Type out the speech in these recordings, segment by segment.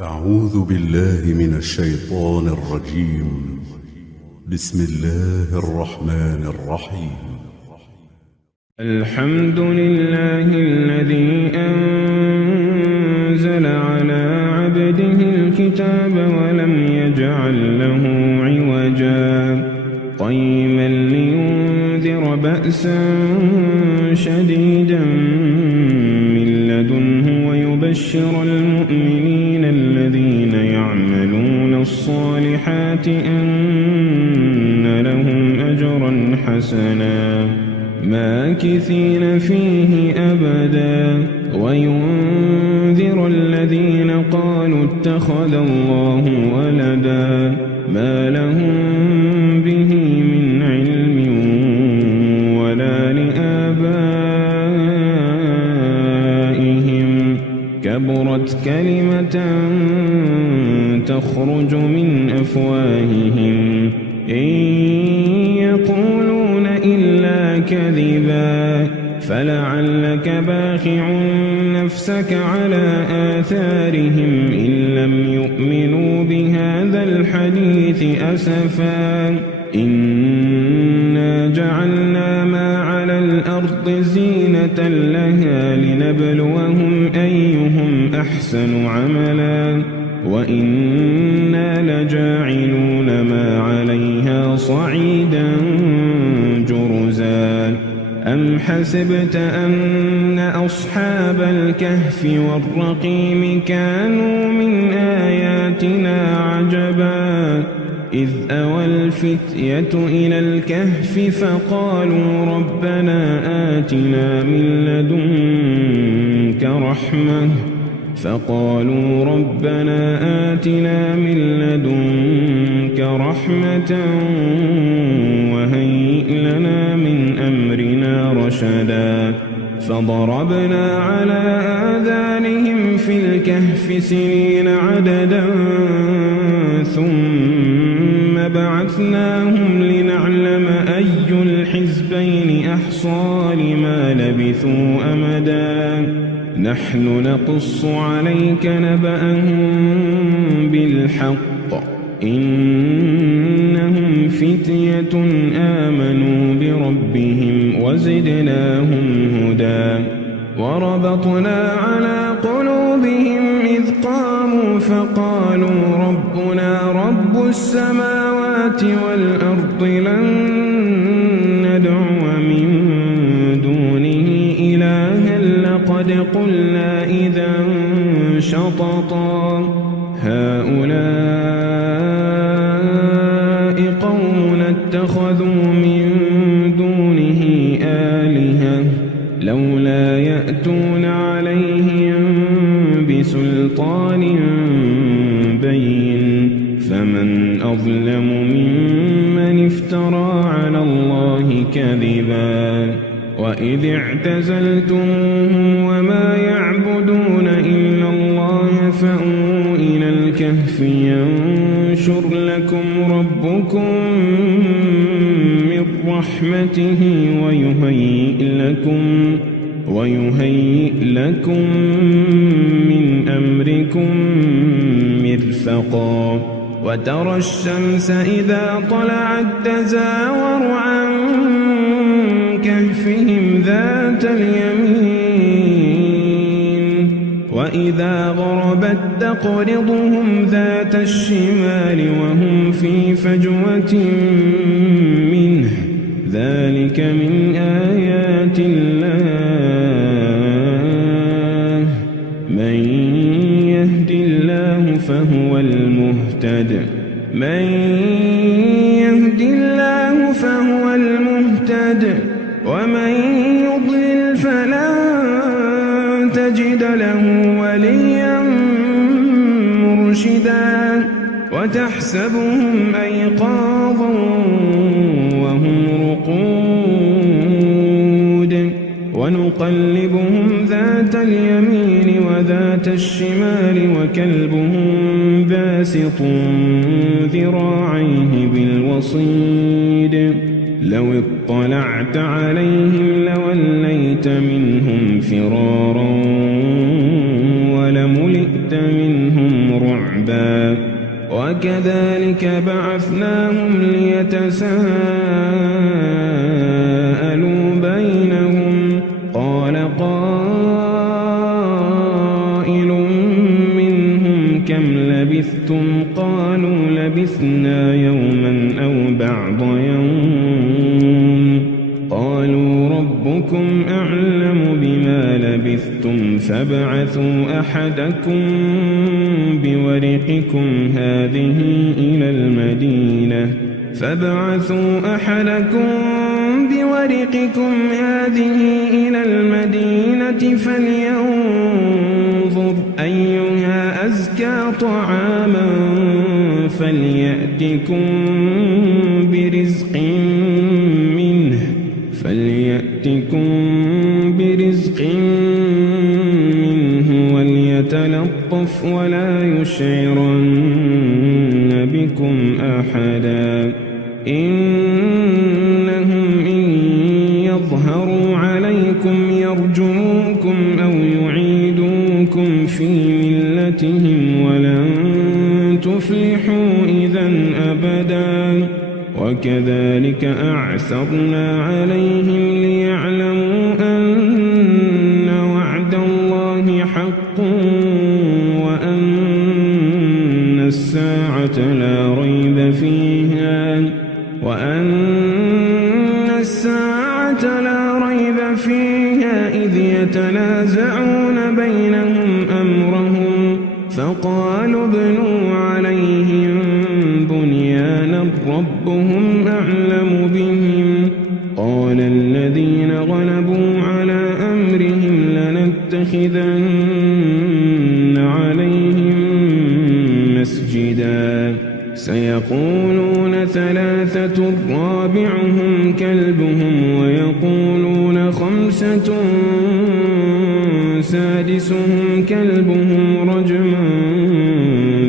أعوذ بالله من الشيطان الرجيم. بسم الله الرحمن الرحيم. الحمد لله الذي أنزل على عبده الكتاب ولم يجعل له عوجا قيما لينذر بأسا شديدا من لدنه ويبشر المؤمنين الذين يعملون الصالحات أن لهم أجرا حسنا ماكثين فيه أبدا وينذر الذين قالوا اتخذ الله ولدا ما لهم به من علم ولا لآبائهم كبرت كلمة تخرج من أفواههم إن يقولون إلا كذبا فلعلك باخع نفسك على آثارهم إن لم يؤمنوا بهذا الحديث أسفا إنا جعلنا ما على الأرض زينة لها لنبلوهم أيهم أحسن عملا وإنا لجاعلون ما عليها صعيدا جرزا أم حسبت أن أصحاب الكهف والرقيم كانوا من آياتنا عجبا إذ أوى الفتية إلى الكهف فقالوا ربنا آتنا من لدنك رحمة وهيئ لنا من أمرنا رشدا فضربنا على آذانهم في الكهف سنين عددا ثم بعثناهم لنعلم أي الحزبين أحصى لما لبثوا أمدا نحن نقص عليك نبأهم بالحق إنهم فتية آمنوا بربهم وزدناهم هدى وربطنا على قلوبهم إذ قاموا فقالوا ربنا رب السماوات والأرض لن ندعو من دونه إلها لقد قلنا إذا شططا هؤلاء قوم اتخذوا من دونه آلهة لولا يأتون عليهم بسلطان بين فمن أظلم ممن افترى على الله كذبا وإذ اعتزلتموهم وما يعبدون إلا الله فأووا إلى الكهف ينشر لكم ربكم من رحمته ويهيئ لكم من أمركم مرفقا وترى الشمس إذا طلعت تزاور عن كهفهم ذات اليمين وإذا غربت تقرضهم ذات الشمال وهم في فجوة منه ذلك من آيات الله من يهد الله فهو المهتد ومن يضلل فلن تجد له وليا مرشدا وتحسبهم أيقاظا وهم رقود ونقلبهم ذات اليمين وذات الشمال وكلبهم باسط ذراعيه بالوصيد لو اطلعت عليهم لوليت منهم فرارا ولملئت منهم منهم رعبا وكذلك بعثناهم ليتساءلوا بينهم قال قائل منهم كم لبثتم قالوا لبثنا يوما أو بعض يوم قالوا ربكم أعلم بما لبثتم فابعثوا أحدكم بورقكم هذه إلى المدينة فلينظر أيها أزكى طعاما فليأتكم برزق منه وليتلطف ولا يشعرن بكم أحدا إنهم إن يظهروا عليكم يرجموكم أو يعيدوكم في ملتهم ولن تفلحوا إذا أبدا وكذلك أعثرنا عليهم ليعلموا أن وعد الله حق وأن الساعة لا ريب فيها إذ يتنازعون بينهم أمرهم فقالوا ابنوا عليهم بنيانا ربهم أعلم بهم قال الذين غلبوا على أمرهم لنتخذن عليهم مسجدا سيقولون ثلاثة رابعهم كلبهم ويقولون خمسة سادسهم كلبهم رجما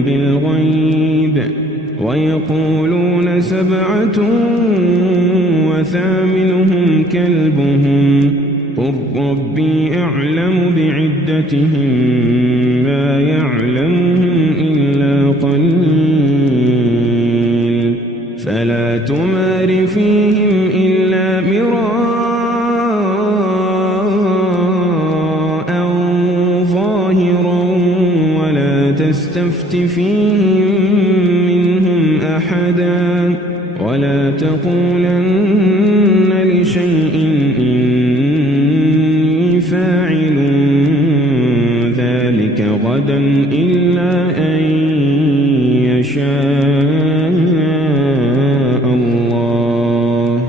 بالغيب ويقولون سبعة وثامنهم كلبهم قل ربي أعلم بعدتهم ما يعلمهم إلا قليل فلا تمار فيهم إلا مراء ظاهرا ولا تستفت فيهم منهم أحدا ولا تقولن لشيء إني فاعل ذلك غدا إلا أن يشاء الله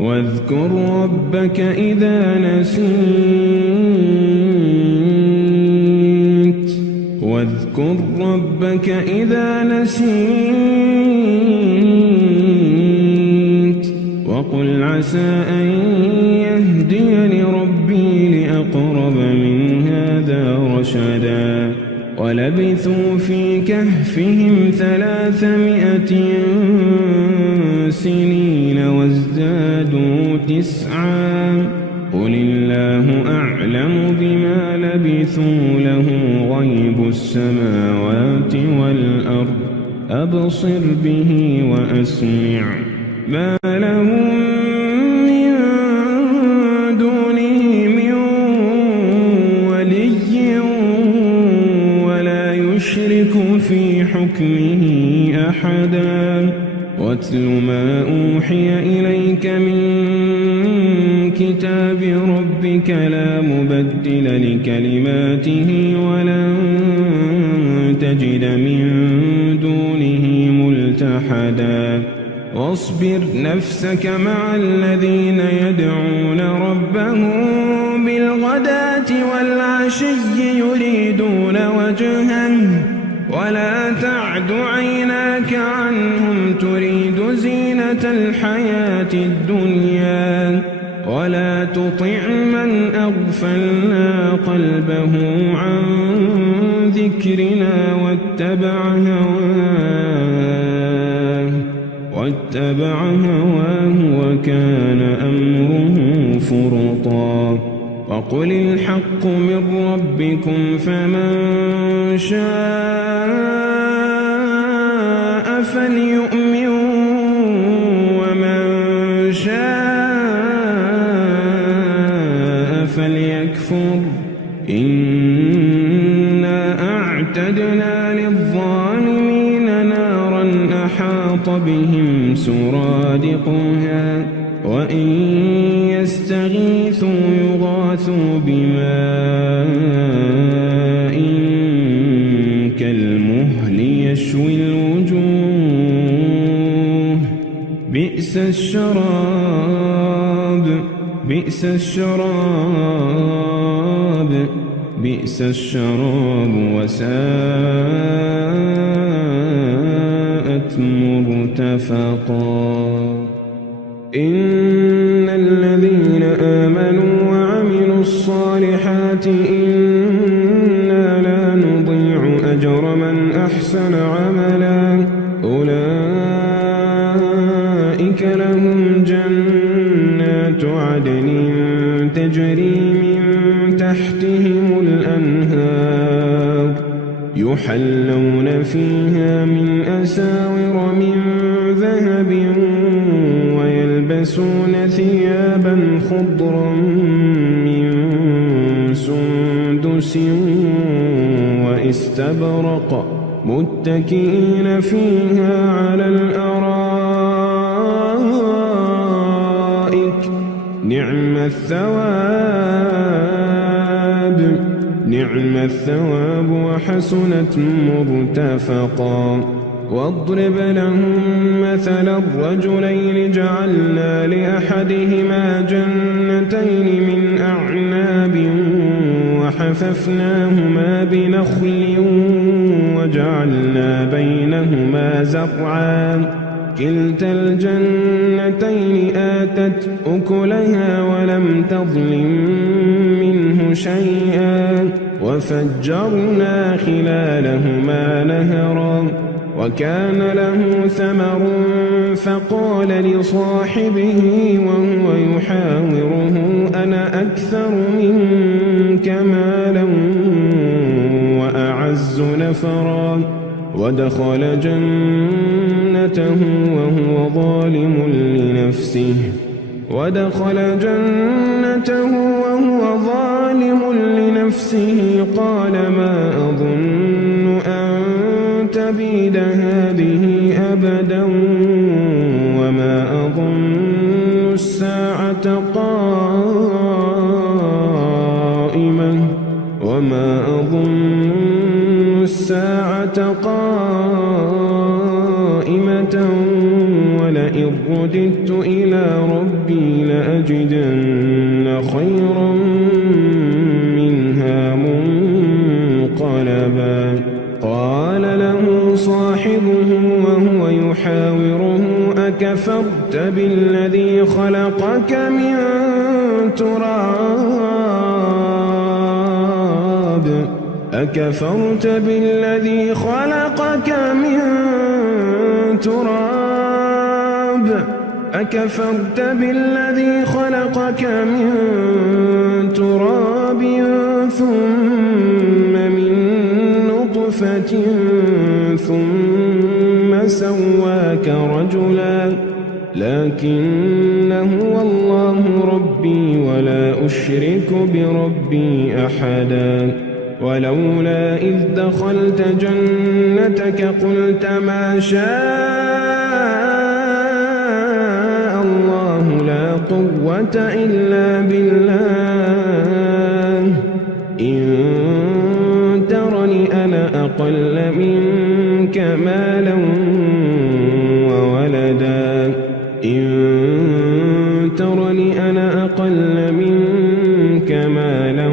واذكر ربك إذا نسيت وقل عسى أن يهديني ربي لأقرب من هذا رشدا ولبثوا في كهفهم 300 سنين وازدادوا 9 قل الله أعلم بما لبثوا له غيب السماوات والأرض أبصر به وأسمع ما لهم من دونه من ولي ولا يشرك في حكمه أحدا واتل ما أوحي إليك من كتاب ربك لا مبدل لكلماته ولن تجد من دونه ملتحدا واصبر نفسك مع الذين يدعون ربهم بالغداة والعشي يريدون وجهه ولا تعد عيناك عنهم تريد زينة الحياة الدنيا ولا تطع من أغفلنا قلبه عن ذكرنا واتبع هواه وكان أمره فرطا وقل الحق من ربكم فمن شاء فليؤمن ومن شاء فليكفر إنا أعتدنا للظالمين نارا أحاط بهم سرادقها وإن يستغيثوا يغاثوا بماء كالمهل يشوي الوجوه بئس الشراب بئس الشراب بئس الشراب وساءت مرتفقا إن الذين آمنوا وعملوا الصالحات إنا لا نضيع أجر من أحسن عملا أولئك لهم جنات عدن تجري من تحتهم الأنهار يحلون فيها من أساور من ذهب ويلبسون ثيابا خضرا من سندس واستبرق متكئين فيها على الأرائك نعم الثواب وحسنت مرتفقا واضرب لهم مثل الرجلين جعلنا لأحدهما جنتين من أعناب وحففناهما بنخل وجعلنا بينهما زرعا كلتا الجنتين آتت أكلها ولم تظلم منه شيئا وفجرنا خلالهما نهرا وكان له ثمر فقال لصاحبه وهو يحاوره أنا أكثر منك مالا وأعز نفرا ودخل جنته وهو ظالم لنفسه قال ما أظن أن تبيد هذه أبدا وما أظن الساعة قائمة ولئن رددت إلى ربي لأجدن خيرا منها منقلبا قال له صاحبه وهو يحاوره أكفرت بالذي خلقك من تراب ثم من نطفة ثم سواك رجلا لكن هو الله ربي ولا أشرك بربي أحدا ولولا إذ دخلت جنتك قلت ما شاء الله لا قوة إلا بالله إن ترني أنا أقل منك مالا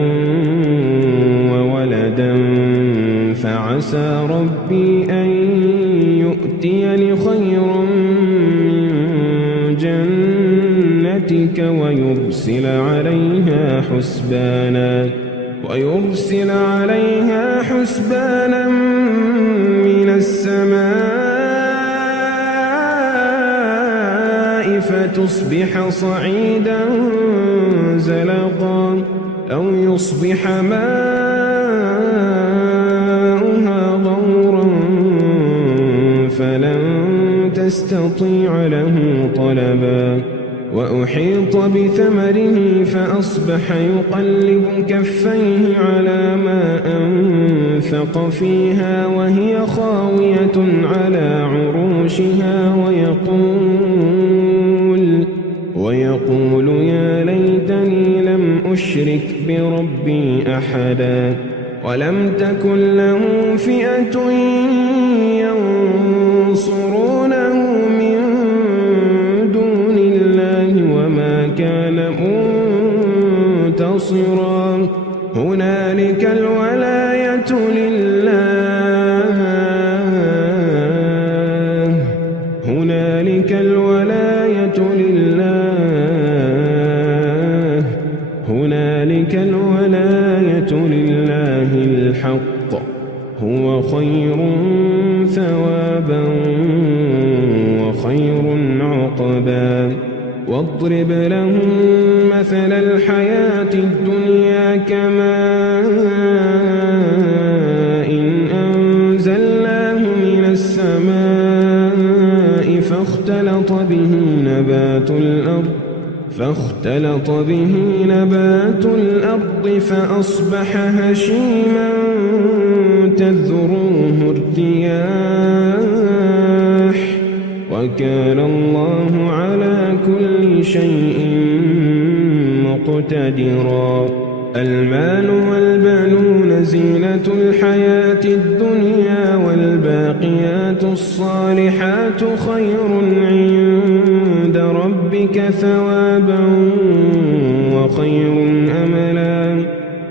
وولدا فعسى ربي أن يؤتيني خيرا من جنتك ويرسل عليها حسبانا من السماء فتصبح صعيدا زلقا يصبح ماؤها غورا فلن تستطيع له طلبا وأحيط بثمره فأصبح يقلب كفيه على ما أنفق فيها وهي خاوية على عروشها ويقول يا ليتني لم أشرك بربي أحدا ولم تكن له فئة ينصرونه من دون الله وما كان منتصرا هنالك الولاية لله هنالك الولاية لله هنالك الولاية لله الحق هو خير ثوابا وخير عقبا واضرب لهم مثل الحياة الدنيا كماء إن أنزلناه من السماء فاختلط به نبات الأرض فأصبح هشيما تذروه الرياح وكان الله على كل شيء مقتدرا المال والبنون زينة الحياة الدنيا والباقيات الصالحات خير عند ربك ثوابا وخير أملا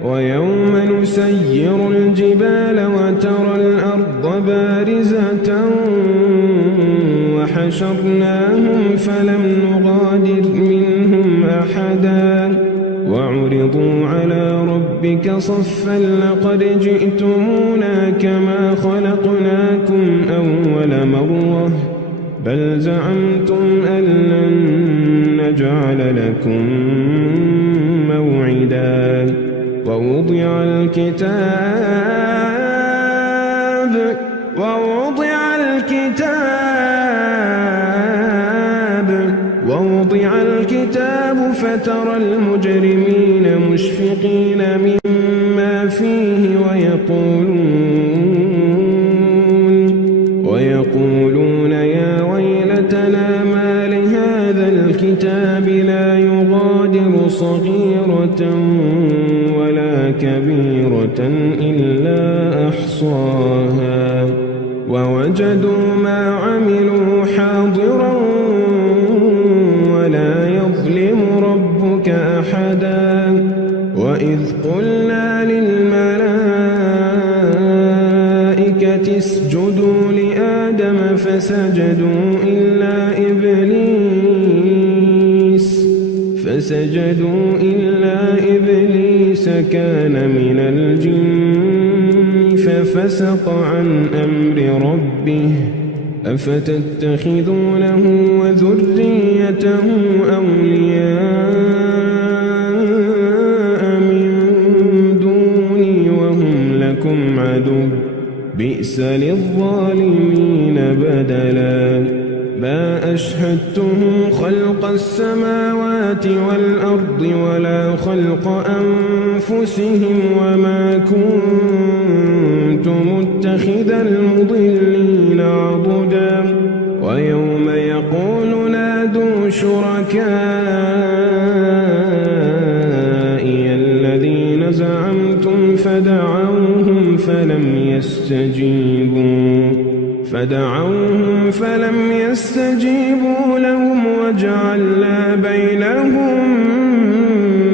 ويوم نسير الجبال وترى الأرض بارزة وحشرناهم فلم نغادر منهم أحدا وعرضوا على ربك صفا لقد جئتمونا كما خلقناكم أول مرة بل زعمتم أن لن نجعل لكم موعدا ووضع الكتاب فترى المجرمين مشفقين مما فيه ويقولون يا ويلتنا ما لهذا الكتاب لا يغادر صغيرة ولا كبيرة إلا أحصاها ووجدوا ما عملوا حاضرا ولا يظلم ربك أحدا وإذ قلنا للملائكة اسجدوا لآدم فسجدوا إلا إبليس كان من الجن ففسق عن أمر ربه أفتتخذونه وذريته أولياء من دوني وهم لكم عدو بئس للظالمين بدلا ما أشهدتهم خلق السماوات والأرض ولا خلق أنفسهم وما كنت متخذ المضلين عضدا ويوم يقول نادوا شركائي الذين زعمتم فدعوهم فلم يستجيبوا لهم وجعلنا بينهم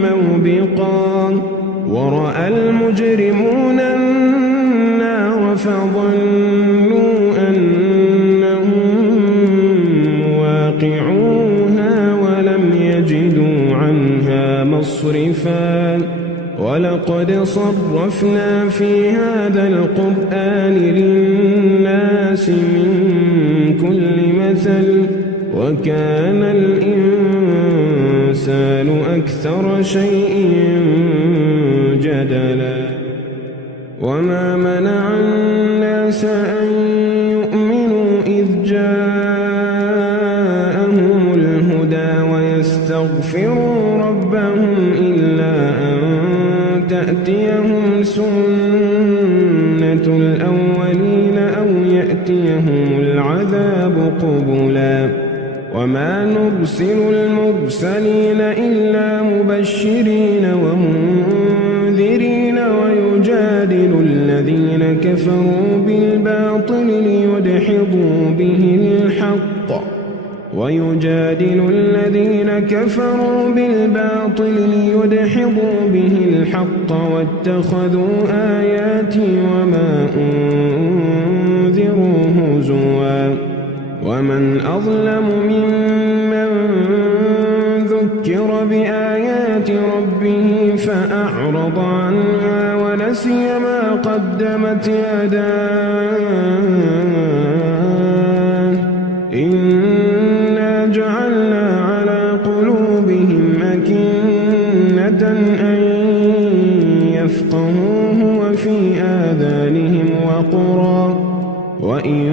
موبقا ورأى المجرمون النار فظنوا أنهم واقعوها ولم يجدوا عنها مصرفا ولقد صرفنا في هذا القرآن للناس من كل مثل وكان الإنسان أكثر شيء يؤمنوا إذ جاءهم الهدى ويستغفروا ربهم إلا أن تأتيهم سنة الأولين أو يأتيهم العذاب قبلا وما نرسل المرسلين إلا مبشرين ومنذرين ويجادل الذين كفروا بالباطل ليدحضوا به الحق واتخذوا آياتي وما أنذروا هزوا ومن أظلم ممن ذكر بآيات ربه فأعرض عنها ونسي ما قدمت يداه إنا جعلنا على قلوبهم أكنة أن يفقهوه وفي آذانهم وقرا وإن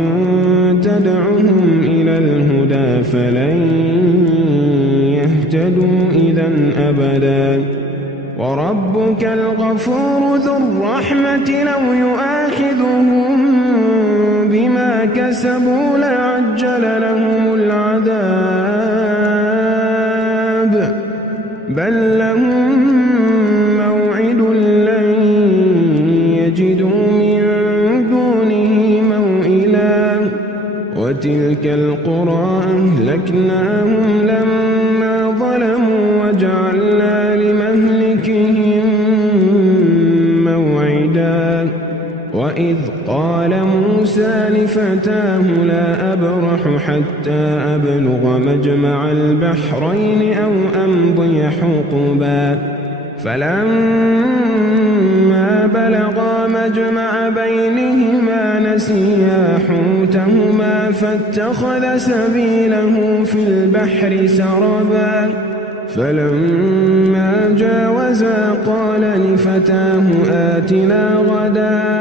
تدعهم إلى الهدى فلن يهتدوا إذن أبدا وربك الغفور ذو الرحمة لو يؤاخذهم بما كسبوا لعجل لهم العذاب بل لهم موعد لن يجدوا من دونه موئلا وتلك القرى أهلكناهم لما ظلموا وجعلنا لمهلكهم موعدا وإذ قال موسى لفتاه لا أبرح حتى أبلغ مجمع البحرين أو أمضي حقبا فلما بلغا مجمع بينهما نسيا حوتهما فاتخذ سبيله في البحر سربا فلما جاوزا قال لفتاه آتنا غداءنا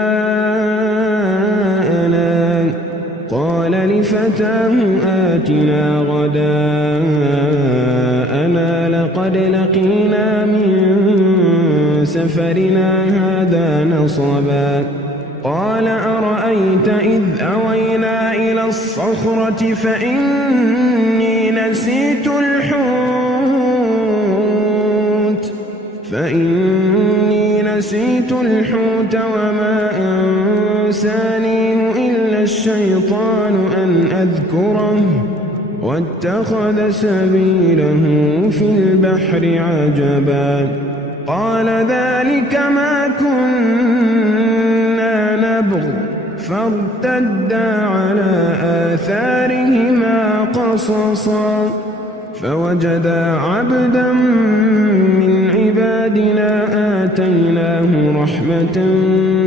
لقد لقينا من سفرنا هذا نصبا قال أرأيت إذ أوينا إلى الصخرة فإني نسيت الحوت وما أنسانيه إلا الشيطان أن أذكره واتخذ سبيله في البحر عجبا قال ذلك ما كنا نبغ فارتدا على آثارهما قصصا فوجدا عبدا من عبادنا آتيناه رحمة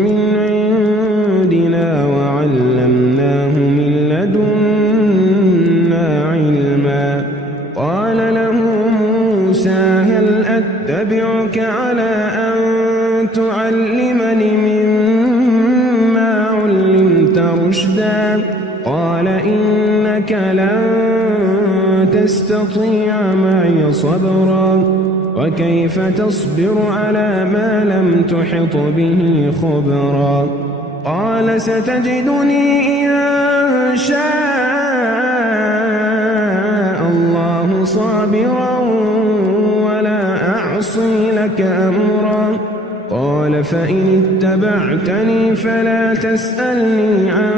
من عندنا وعلمناه من لدنا علما قال له موسى هل أتبعك على أن تعلمني مما علمت رشدا قال إنك لن تستطيع معي صبرا وكيف تصبر على ما لم تحط به خبرا قال ستجدني إن شاء الله صابرا ولا أعصي لك أمرا قال فإن اتبعتني فلا تسألني عن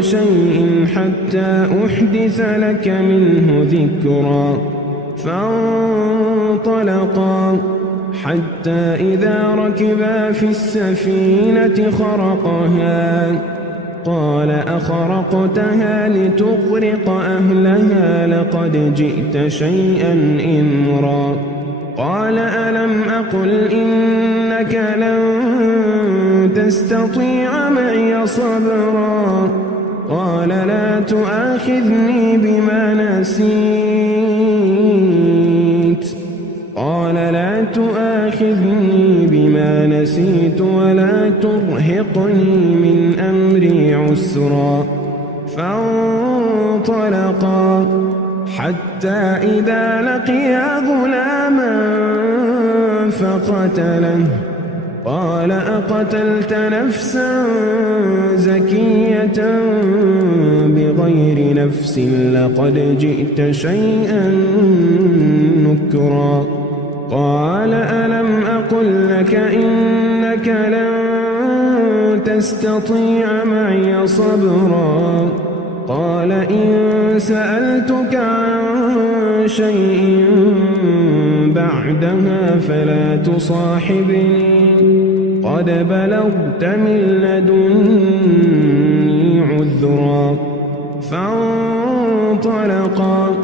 شيء حتى أحدث لك منه ذكرا فانطلقا حتى إذا ركبا في السفينة خرقها قال أخرقتها لتغرق أهلها لقد جئت شيئا إمرا قال ألم أقل إنك لن تستطيع معي صبرا قال لا تؤاخذني إذا نسيت ولا ترهقني من أمري عسرا فانطلقا حتى إذا لقيا غلاما فقتله قال أقتلت نفسا زكية بغير نفس لقد جئت شيئا نكرا قال ألم أقل لك إنك لن تستطيع معي صبرا قال إن سألتك عن شيء بعدها فلا تصاحبني قد بلغت من لدني عذرا فانطلقا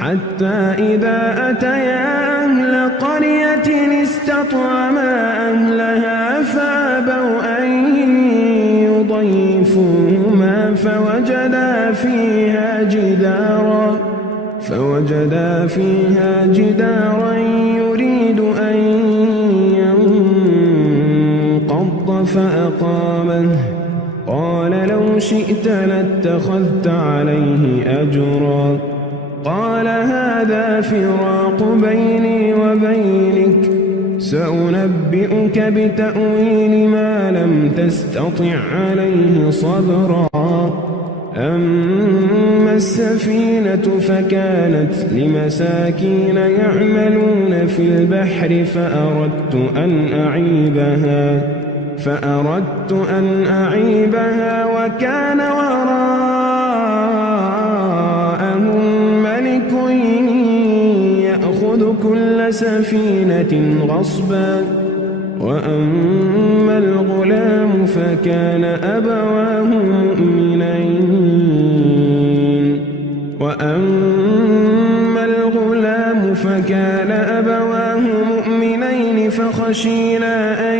حتى إذا أتيا أهل قرية استطعما أهلها فأبوا أن يضيفوهما فوجدا فيها جدارا يريد أن ينقض فأقامه قال لو شئت لاتخذت عليه أجرا قال هذا فراق بيني وبينك سأنبئك بتأويل ما لم تستطع عليه صبرا أما السفينة فكانت لمساكين يعملون في البحر فأردت أن أعيبها وكان وراءهم ملك يأخذ كل سفينة غصبا وأما الغلام فكان أبواه مؤمنين فخشينا أن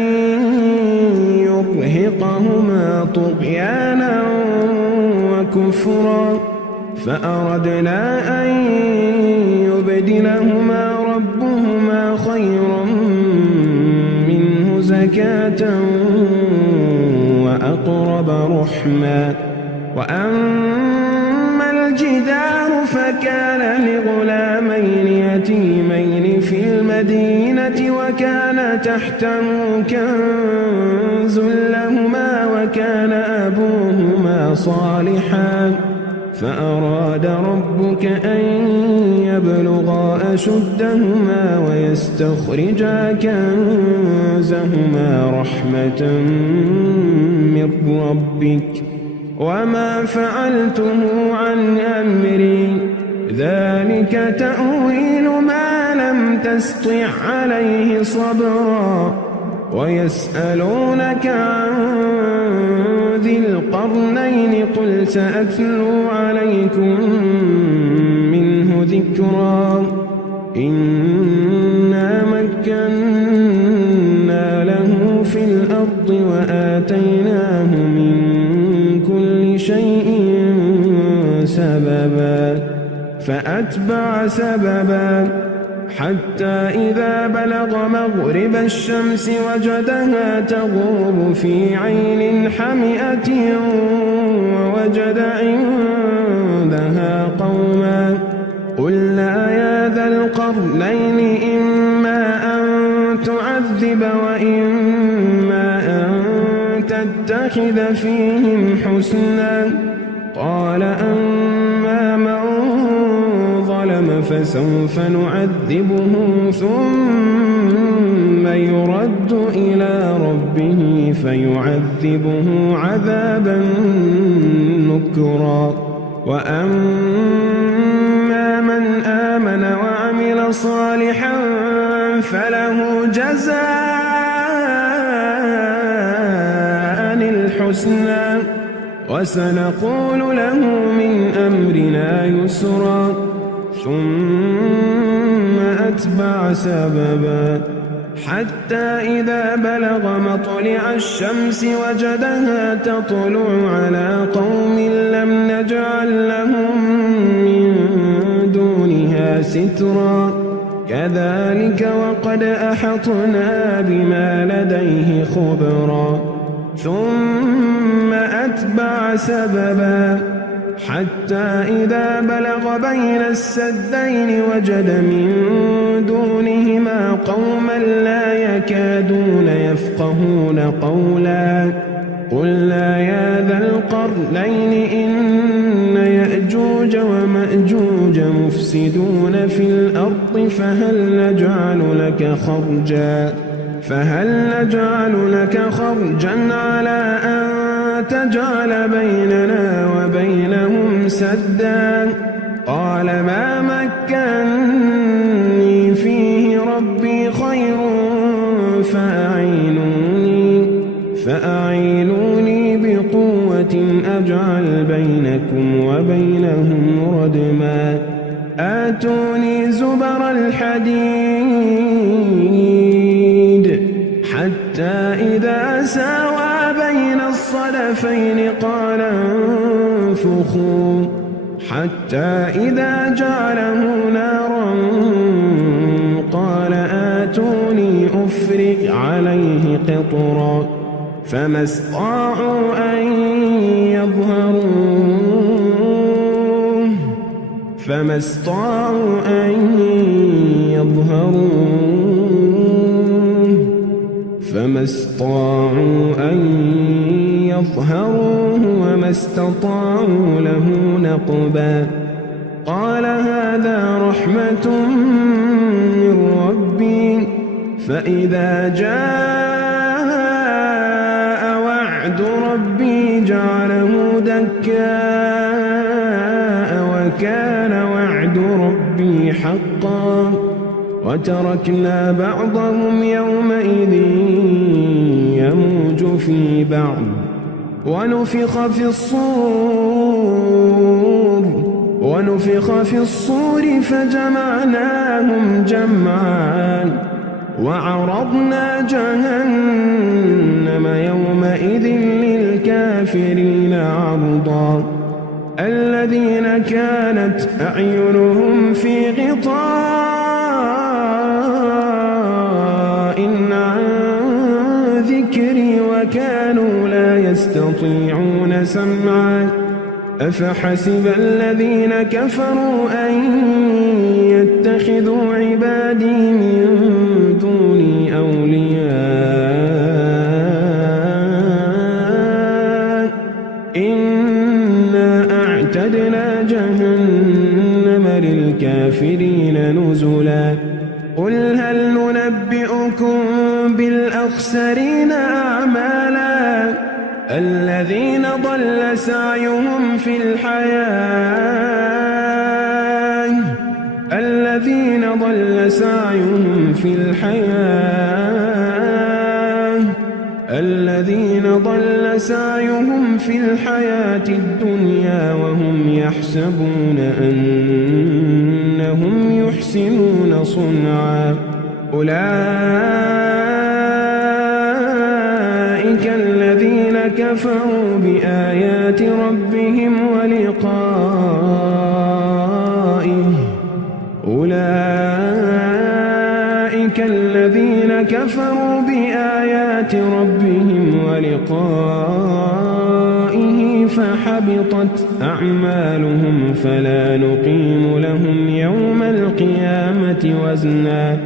يرهقهما طغيانا وكفرا فأردنا أن يبدلهما ربهما خيرا منه زكاة وأقرب رحما وأما الجدار فكان لغلامين يتيمين في المدينة وكان تحته كنز لهما وكان أبوهما صالحا فأراد ربك أن يبلغا أشدهما ويستخرجا كنزهما رحمة من ربك وما فعلته عن أمري ذلك تأويل ما لم تسطع عليه صبرا ويسألونك عن ذي القرنين قل سأتلو عليكم منه ذكرا إنا مكنا له في الأرض وآتيناه من كل شيء سببا فأتبع سببا حتى إذا بلغ مغرب الشمس وجدها تغرب في عين حمئة ووجد عندها قوما قلنا يا ذا القرنين إما أن تعذب وإما أن تتخذ فيهم حسنا قال أما من ظلم فسوف نعذبه ثم يرد إلى ربه فيعذبه عذابا نكرا وأما من آمن وعمل صالحا فله جزاء الحسنى وسنقول له من أمرنا يسرا ثم أتبع سببا حتى إذا بلغ مطلع الشمس وجدها تطلع على قوم لم نجعل لهم من دونها سترا كذلك وقد أحطنا بما لديه خبرا ثم أتبع سببا حتى إذا بلغ بين السدين وجد من دونهما قوما لا يكادون يفقهون قولا قلنا يا ذا القرنين إن يأجوج ومأجوج مفسدون في الأرض فهل نجعل لك خرجا على أن تجعل بيننا وبينهم سدا قال ما مكنني فيه ربي خير فأعينوني بقوة أجعل بينكم وبينهم ردما آتوني زبر الحديد حتى إذا ساوى بين الصدفين قال انفخوا حتى إذا جعله نارا قال آتوني أفرغ عليه قطرا فما استطاعوا أن يظهروه وما استطاعوا له نقبا قال هذا رحمة من ربي فإذا جاء وعد ربي جعله دكاء وكان وعد ربي حقا وتركنا بعضهم يومئذ يموج في بعض ونفخ في الصور فجمعناهم جمعا وعرضنا جهنم يومئذ للكافرين عرضا الذين كانت أعينهم في غطاء عن ذكري وكانوا لا يستطيعون سمعا أفحسب الذين كفروا أن يتخذوا عبادي من دوني أولياء إنا أعتدنا جهنم للكافرين نزلا قل هل ننبئكم بالأخسرين أعمالا الذين ضل سعيهم في الحياة الدنيا وهم يحسبون أنهم يحسنون صنعا أولئك الذين كفروا بآيات ربهم ولقائه فحبطت أعمالهم فلا نقيم لهم يوم القيامة وزنا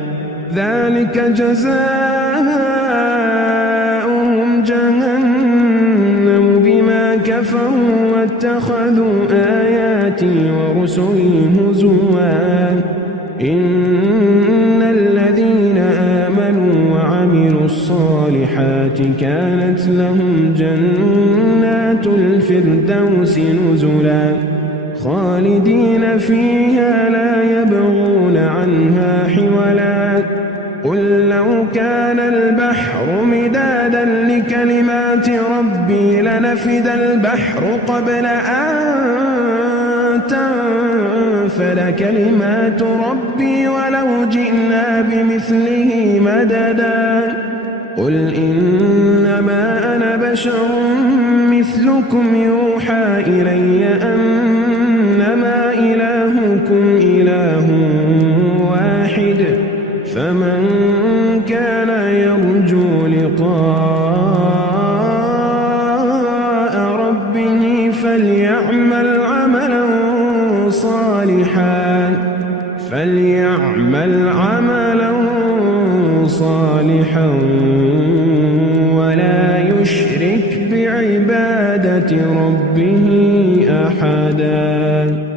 ذلك جزاؤهم جهنم بما كفروا واتخذوا آياتي ورسلي هزوا إن الذين آمنوا وعملوا الصالحات كانت لهم جنات الفردوس نزلا خالدين فيها لا يبغون عنها حولا قل لو كان البحر مدادا لكلمات ربي لنفد البحر قبل أن تنفد كلمات ربي ولو جئنا بمثله مددا قل إنما أنا بشر مثلكم يوحى إلي أنما إلهكم إله واحد فمن كان يرجو لقاء ربه فليعمل عملا صالحا ولا يشرك بعبادة ربه أحدا.